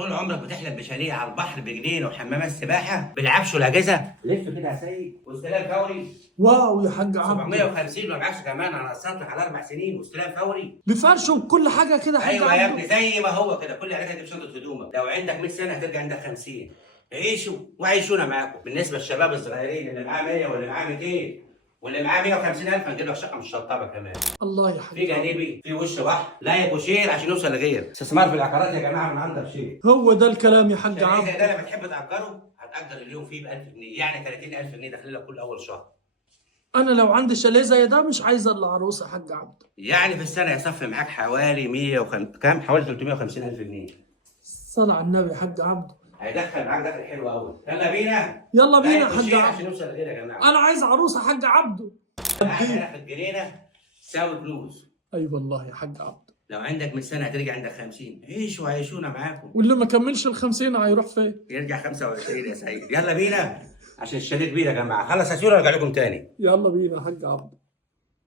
طول عمرك بتحلم بشاليه على البحر بجنينه وحمامات سباحه بالعفش والاجهزه؟ لف كده يا سيد واستلام فوري. واو يا حاج عبده. 750 والعفش كمان، انا قسطت لك على 4 سنين واستلام فوري. بفرش وكل حاجه كده يا حاج ايوه يا عبده. ابني زي ما هو كده، كل حاجه دي بشنطه هدومك. لو عندك 100 سنه هترجع عندك 50. عيشوا وعيشونا معاكم. بالنسبه للشباب الصغيرين اللي معاه 100 واللي معاه 200 واللي معاه 150,000 هنجيب لك شقه مش شطبه كمان. الله يا حاج في جانبي، في وش بحر، لا يبقوا شير عشان يوصل لغير. استثمار في العقارات يا جماعه من عندك شيء. هو ده الكلام يا حاج شاليه زي عبده. ده لما تحب تأجره هتأجر اليوم فيه ب 1000 جنيه، يعني 30,000 جنيه داخلين لك كل اول شهر. انا لو عندي شاليه زي ده مش عايز الا عروسه يا حاج عبده. يعني في السنه يصفي معاك حوالي 100 كام؟ حوالي 350,000 جنيه. صلى على النبي يا حاج عبده. هيدخل معاك دخل حلو قوي. يلا بينا. يلا بينا يا لا حاج يبقوا شير عبده. عشان نوصل لغير يا جماعه. انا عايز عروسه يا حاج عبده. قاعد هنا في الجنينه تساوي فلوس. اي والله يا حاج عبده. لو عندك 100 سنه هترجع عندك 50. عيشوا وعيشونا معاكم. واللي ما كملش ال50 هيروح فين؟ يرجع 25 يا سيد. يلا بينا عشان الشاليه كبير يا جماعه. خلص يا سيدي وارجع لكم تاني. يلا بينا يا حاج عبده.